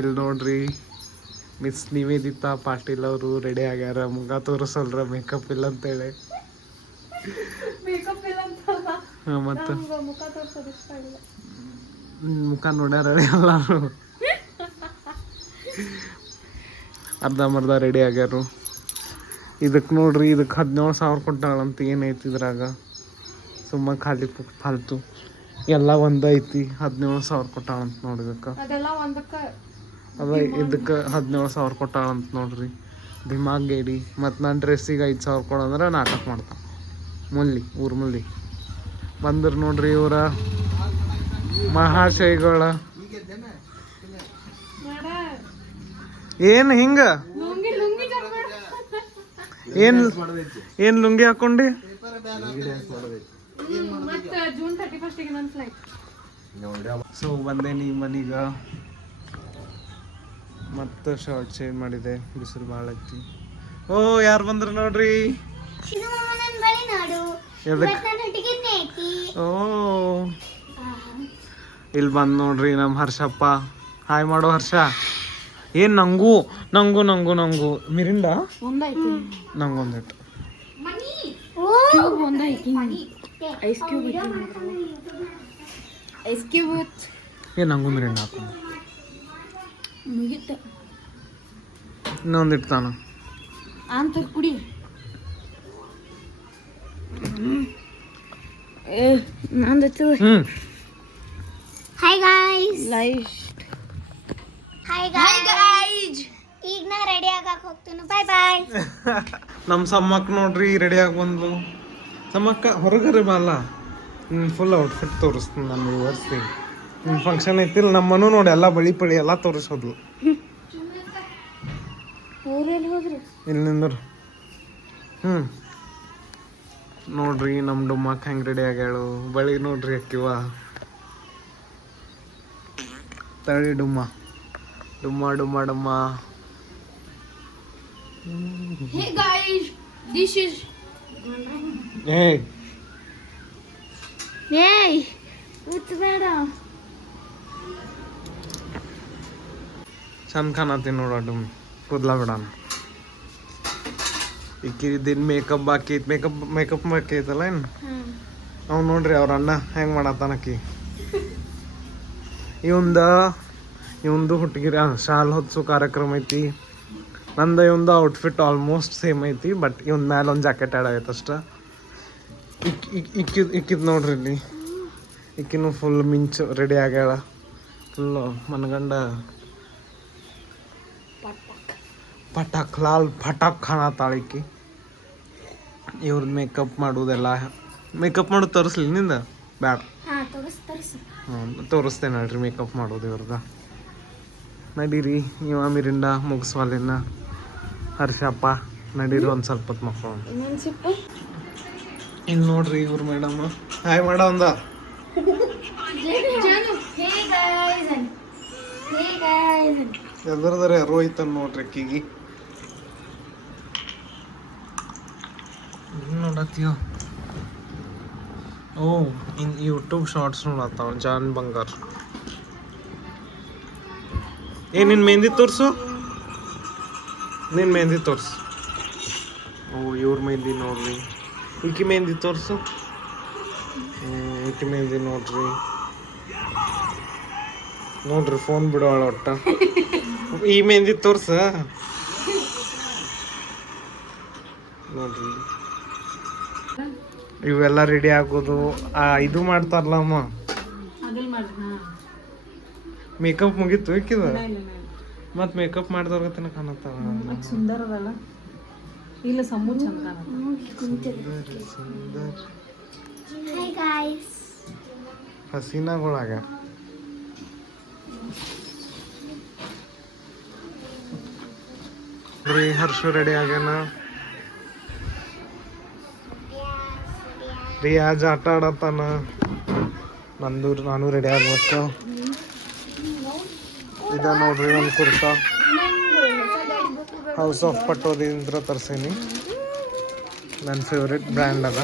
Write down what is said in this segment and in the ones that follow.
ಇಲ್ಲಿ ನೋಡ್ರಿ ಮಿಸ್ ನಿವೇದಿತಾ ಪಾಟೀಲ್ ಅವರು ರೆಡಿ ಆಗ್ಯಾರ. ಮುಖ ತೋರಿಸಲ್ರ ಮೇಕಪ್ ಇಲ್ಲ ಅಂತೇಳಿ. ಮತ್ತು ಮುಖ ನೋಡ್ಯಾರ ಎಲ್ಲಾರು. ಅರ್ಧಂಬರ್ಧ ರೆಡಿ ಆಗ್ಯಾರು. ಇದಕ್ಕೆ ನೋಡ್ರಿ, ಇದಕ್ಕೆ 17,000 ಕೊಟ್ಟಾಳಂತ. ಏನೈತಿ ಇದ್ರಾಗ? ಸುಮ್ಮ ಖಾಲಿ ಫಾಲ್ತು ಎಲ್ಲ ಒಂದೈತಿ. 17,000 ಕೊಟ್ಟಾಳಂತ ನೋಡ್ರಿ. ಇದಕ್ಕೆ ಅದ ಇದಕ್ಕೆ 17,000 ಕೊಟ್ಟಾಳಂತ ನೋಡ್ರಿ. ದಿಮಾಗ್ ಗೇಡಿ. ಮತ್ತು ನನ್ನ ಡ್ರೆಸ್ಸಿಗೆ 5,000 ಕೊಡಂದ್ರೆ ನಾಟಕ ಮಾಡ್ತಾನೆ. ಊರ್ ಮುಲ್ಲಿ ಬಂದ್ರೆ ನೋಡ್ರಿ ಇವರ ಮಹಾಶಯಗಳ. ಏನು ಹಿಂಗ ಏನ್ ಲುಂಗಿ ಹಾಕೊಂಡಿ? ಸೊ ಬಂದೇನಿ ಮನೀಗ. ಮತ್ತೆ ಶರ್ಟ್ ಚೇಂಜ್ ಮಾಡಿದೆ. ಬಿಸಿಲು ಭಾಳ ಐತಿ. ಓ ಯಾರು ಬಂದ್ರು ನೋಡ್ರಿ. ಓ ಇಲ್ಲಿ ಬಂದು ನೋಡ್ರಿ ನಮ್ಮ ಹರ್ಷಪ್ಪ. ಹಾಯ್ ಮಾಡೋ ಹರ್ಷ. ಏನು ನಂಗೂ ಮಿರಿಂಡ ನಂಗೊಂದಿಟ್ಟು ಏನು ನಂಗೂ ಮಿರಿಂಡ ಹಾಕೊಂಡು ಇನ್ನೊಂದಿಟ್ಟು ತಾನು ಅಂತ ಕುಡಿ. ನಂದಿತ್ತು. Hi guys. Hi guys. ಈಗ ನಾ ರೆಡಿ ಆಗಕ್ಕೆ ಹೋಗ್ತೀನಿ. ಬಾಯ್ ಬಾಯ್. ನಮ್ಮ ಸಮ್ಮಕ್ಕ ನೋಡ್ರಿ ರೆಡಿ ಆಗಿ ಬಂದ್ಲು. ಸಮ್ಮಕ್ಕ ಹೊರಗರೆ ಬಲ್ಲ. ಫುಲ್ ಔಟ್ಫಿಟ್ ತೋರಿಸ್ತೀನಿ ನಾನು ವಿವರಿಸಿ. ನಿಮ್ಮ ಫಂಕ್ಷನ್ ಐತಿಲ್ಲ ನಮ್ಮನ್ನು ನೋಡಿ ಎಲ್ಲ ಬಳಿ ಪಳಿ ಎಲ್ಲ ತೋರಿಸೋದು. ಇಲ್ಲಿ ನಿಂದ್ರು. ನೋಡ್ರಿ ನಮ್ಮ ಡುಮ್ಮಕ್ಕೆ ಹೆಂಗೆ ರೆಡಿ ಆಗ್ಯಾಳು. ಬಳಿ ನೋಡ್ರಿ ಅಕ್ಕಿವ ತಳಿ ಡುಮ್ಮ. Hey guys, this is. Hey. What's better? ಚಂದ ಕಾಣತ್ತಿ ನೋಡ ಡುಮ್. ಕೂದ್ಲ ಬಿಡೋಣ. ಈಕಿ ದಿನ ಮೇಕಪ್ ಬಾಕಿ ಐತಿ. ಮೇಕಪ್ ಬಾಕಿ ಐತಲ್ಲ ಏನು. ಅವ್ನು ನೋಡ್ರಿ ಅವ್ರ ಅಣ್ಣ ಹೆಂಗೆ ಮಾಡತ್ತಾನಕ್ಕಿ. ಇವಂದು ಹುಟ್ಟಿಗಿರಿ ಶಾಲ್ ಹೊತ್ಸು ಕಾರ್ಯಕ್ರಮ ಐತಿ. ನಂದು ಇವಂದು ಔಟ್ಫಿಟ್ ಆಲ್ಮೋಸ್ಟ್ ಸೇಮ್ ಐತಿ. ಬಟ್ ಇವಂದ ಮ್ಯಾಲೆ ಒಂದು ಜಾಕೆಟ್ ಆ್ಯಡ್ ಆಗೈತೆ ಅಷ್ಟ. ಇಕ್ಕಿದ್ ನೋಡ್ರಿ ಇಲ್ಲಿ. ಇಕ್ಕಿನೂ ಫುಲ್ ಮಿಂಚು ರೆಡಿ ಆಗ್ಯಾಳ. ಫುಲ್ಲು ಮನಗಂಡ ಲಾಲ್ ಪಟಾಕ್ ಕಾಣತ್ತಾಳ ಈಕಿ. ಇವ್ರದ್ದು ಮೇಕಪ್ ಮಾಡೋದೆಲ್ಲ. ಮೇಕಪ್ ಮಾಡೋದು ತೋರಿಸ್ಲಿ ನಿಂದ? ಬ್ಯಾಡ, ತೋರಿಸ್ತೇನೆ ನೋಡ್ರಿ ಮೇಕಪ್ ಮಾಡೋದು ಇವ್ರದ. ನಡೀರಿ ಇವ ಮಿರಿಂಡ ಮುಗಿಸ್ವಾಲಿನ. ಹರ್ಷಪ್ಪ ನಡೀರಿ ಒಂದು ಸ್ವಲ್ಪ ಹೊತ್ತು ಮಕ್ಕಳು. ಇನ್ನು ನೋಡ್ರಿ ಇವ್ರು ಮೇಡಮ್. ಹಾಯ್ ಮಾಡ ಒಂದ. ಎದ್ರದಾರೆ ರೋಹಿತನ್ ನೋಡ್ರಿ ಅಕ್ಕಿಗೆ. ನೋಡತ್ತೀವ. ಓ ಇನ್ ಯೂಟ್ಯೂಬ್ ಶಾರ್ಟ್ಸ್ ನೋಡತ್ತಾವ. ಜಾನ್ ಬಂಗಾರ್. ನಿನ್ನ ಮೆಹಂದಿ ತೋರಿಸು. ನಿನ್ನ ಮೆಹಂದಿ ತೋರಿಸು. ಓ ಇವ್ರ ಮೆಹಂದಿ ನೋಡ್ರಿ. ಈಕಿ ಮೆಹಂದಿ ತೋರಿಸು. ಈಕಿ ಮೆಹಂದಿ ನೋಡ್ರಿ ಫೋನ್ ಬಿಡೋಳ ಒಟ್ಟ. ಈ ಮೆಹಂದಿ ತೋರ್ಸ ನೋಡ್ರಿ. ಇವೆಲ್ಲ ರೆಡಿ ಆಗೋದು. ಇದು ಮಾಡ್ತಾರಲ್ಲ ಅಮ್ಮ, ಮೇಕಪ್ ಮುಗೀತು ಇಕ್ಕಿದ. ಮತ್ ಮೇಕಪ್ ಮಾಡಿದವ್ರಗತನ ಕಾಣತ್ತಾವ. ಸುಂದರ ಅದಲ್ಲ. ಇಲ್ಲ ಸಮೂ ಚಂದ ಹಸೀನಾಗಳಾಗ. ಹರ್ಷು ರೆಡಿ ಆಗ್ಯಾನ. ರಿಯಾಜ್ ಆಟ ಆಡತ್ತಾನ. ನಾನು ರೆಡಿ ಆಗ್ಬೇಕು. ಇದ ನೋಡ್ರಿ ಒಂದು ಕುರ್ತಾ. ಹೌಸ್ ಆಫ್ ಪಟೋದಿಂದ ತರ್ಸೀನಿ. ನನ್ನ ಫೇವ್ರೆಟ್ ಬ್ರ್ಯಾಂಡ್ ಅದ.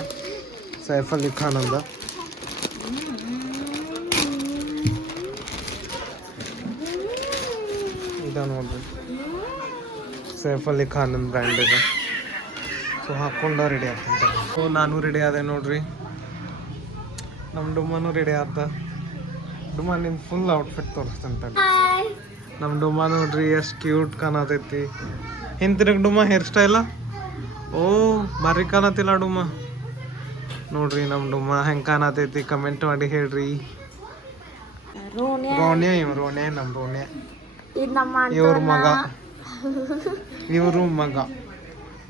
ಸೈಫ್ ಅಲಿ ಖಾನ್ ಅಂದ. ಇದ ನೋಡ್ರಿ ಸೈಫ್ ಅಲಿ ಖಾನ್ ಬ್ರ್ಯಾಂಡ್ ಇದೆ. ಸೊ ಹಾಕ್ಕೊಂಡ ರೆಡಿ ಆಗ್ತಂತ. ಸೊ ನಾನು ರೆಡಿ ಆದೆ ನೋಡ್ರಿ. ನಮ್ಮ ಡುಮ್ಮನು ರೆಡಿ ಆದ. ಡುಮ್ಮ ನಿನ್ ಫುಲ್ ಔಟ್ಫಿಟ್ ತೋರಿಸ್ತಂತ. ನಮ್ಮ ಡುಮ್ಮ ನೋಡ್ರಿ ಎಷ್ಟು ಕ್ಯೂಟ್ ಕಾಣತೈತಿ. ಹಿಂತಿರುಗಿ ಡುಮ್ಮ ಹೇರ್ ಸ್ಟೈಲ ಓ ಭಾರಿ ಕಾಣತಿಲ್ಲ ಡುಮ್ಮ. ನೋಡ್ರಿ ನಮ್ಮ ಡುಮ್ಮ ಹೆಂಗೆ ಕಾಣತೈತಿ ಕಮೆಂಟ್ ಮಾಡಿ ಹೇಳ್ರಿ. ರೋಣ್ಯ ನಮ್ಮ ರೋಣ್ಯ ಇವ್ರ ಮಗ, ಇವರು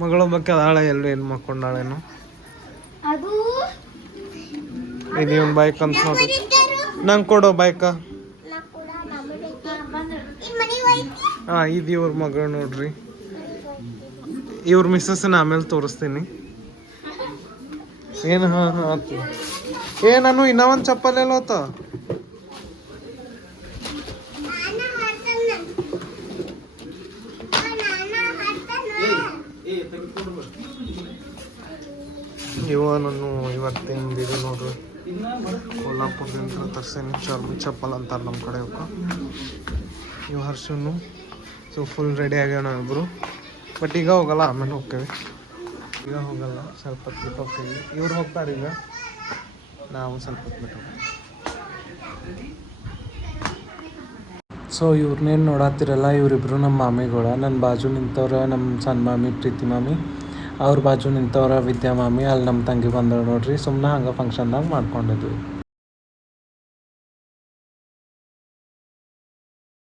ಮಗಳು ಬಗ್ಗೆ ಅದಾಳ. ಎಲ್ಲೂ ಏನು ಮಕ್ಕೊಂಡಾಳೇನು. ಇದು ಇವನ್ ಬೈಕ್ ಅಂತ ನೋಡ್ರಿ. ನಂಗೆ ಕೊಡೋ ಬೈಕ. ಹಾ ಇದು ಇವ್ರ ಮಗಳು ನೋಡ್ರಿ. ಇವ್ರ ಮಿಸ್ಸಸ್ನ ಆಮೇಲೆ ತೋರಿಸ್ತೀನಿ. ಏನು ಆತು ನಾನು ಇನ್ನೂ ಒಂದು ಚಪ್ಪಲ್ ಎಲ್ಲ ಹೋತ. ನಾನು ಇವತ್ತಿಂದ ಇದು ನೋಡ್ರಿ ಕೊಲ್ಲಾಪುರದಿಂದ ತರ್ಸೇನಿ ಚಪ್ಪಲ್ ಅಂತಾರೆ ನಮ್ಮ ಕಡೆ ಅವಕ್ಕೆ. ಇವು ಹರ್ಷನು. ಸೊ ಫುಲ್ ರೆಡಿ ಆಗ್ಯಾವ ನಾವಿಬ್ರು. ಬಟ್ ಈಗ ಹೋಗಲ್ಲ, ಆಮೇಲೆ ಹೋಗ್ತೇವೆ. ಈಗ ಹೋಗಲ್ಲ, ಸ್ವಲ್ಪ ಹೊತ್ತು ಬಿಟ್ಟು ಹೋಗ್ತೀವಿ. ಇವ್ರು ಹೋಗ್ತಾರೆ ಈಗ, ನಾವು ಸ್ವಲ್ಪ ಹೊತ್ತು ಬಿಟ್ಟು ಹೋಗ್ತೀವಿ. ಸೊ ಇವ್ರನ್ನೇನು ನೋಡತ್ತಿರಲ್ಲ, ಇವರಿಬ್ರು ನಮ್ಮ ಮಾಮಿಗಳ. ನನ್ನ ಬಾಜು ನಿಂತವ್ರ ನಮ್ಮ ಸಣ್ಣ ಮಾಮಿ ಪ್ರೀತಿ ಮಾಮಿ, ಅವ್ರ ಬಾಜು ನಿಂತವ್ರ ವಿದ್ಯಾ ಮಾಮಿ. ಅಲ್ಲಿ ನಮ್ಮ ತಂಗಿ ಬಂದಳು ನೋಡ್ರಿ. ಸುಮ್ಮನೆ ಹಂಗೆ ಫಂಕ್ಷನ್ದಾಗ ಮಾಡ್ಕೊಂಡಿದ್ವಿ.